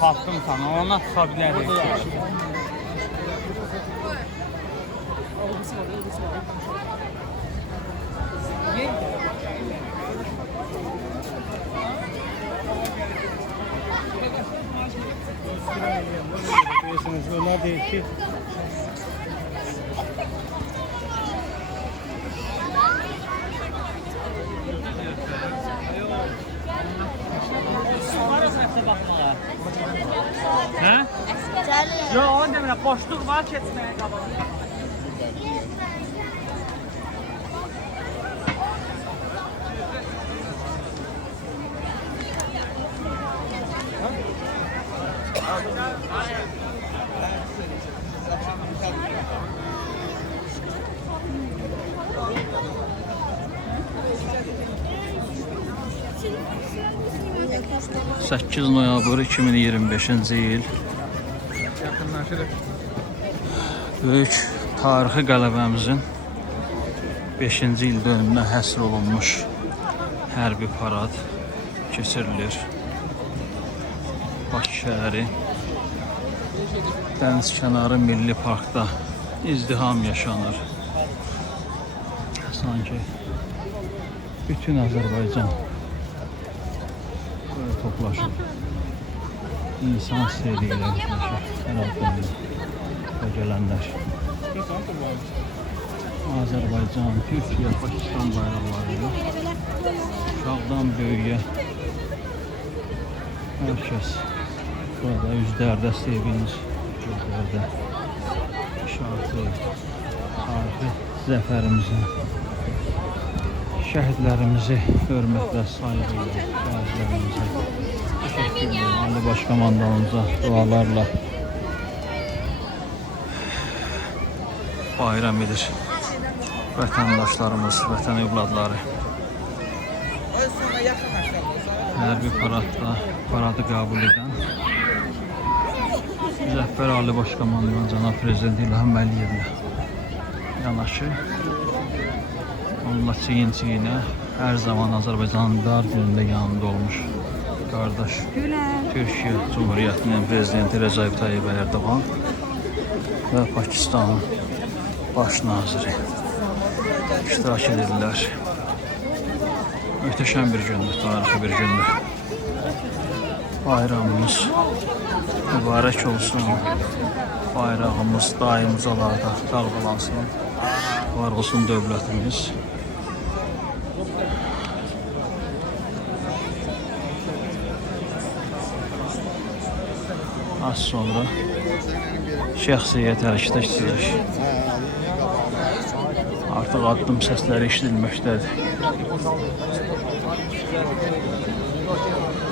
Tapdım sana, ona tuta bilərik. Onlar deyir ki, Hə? Yox, onu demirəm, boşluq var keçməyə qabağa. Sekiz noyabr 2025-ci il böyük tarixi qələbəmizin 5-ci il dönümünə həsr olunmuş hərbi parad keçirilir. Bakı şəhəri Dənizkənarı Milli Parkda izdiham yaşanır. Sanki bütün Azərbaycan böyle toplaşıb insan sevdiğiyle her adamda ve gelenler. Azerbaycan, Türkiye, Pakistan bayraklarıyla uşaqdan böyüyə herkes burada üzlərdə sevinç, gözlərdə işartı, tarihi zəfərimizə, şəhidlərimizi hörmətlə, saygıyla, şəhidlərimizə teşekkürler. Ali Başkomandanımıza dualarla bayram edir vətəndaşlarımız, vətən evladları. Hərbi paradda paradı qəbul edən Müzəffər Ali Başkomandan cənab Prezident İlham Əliyevlə yanaşı onunla çiyin-çiyinə hər zaman Azərbaycanın dar günündə yanında olmuş qardaş Türkiyə Cumhuriyyətinin Prezidenti Recep Tayyip Erdoğan və Pakistanın baş naziri iştirak edirlər. Möhtəşəm bir gündür, tarixi bir gündür. Bayramımız mübarək olsun. Bayrağımız daim ucalarda dalğalansın. Var olsun dövlətimiz. Az sonra şəxsiyyət hərəkətə keçirir. Artıq addım səsləri eşidilməkdədir.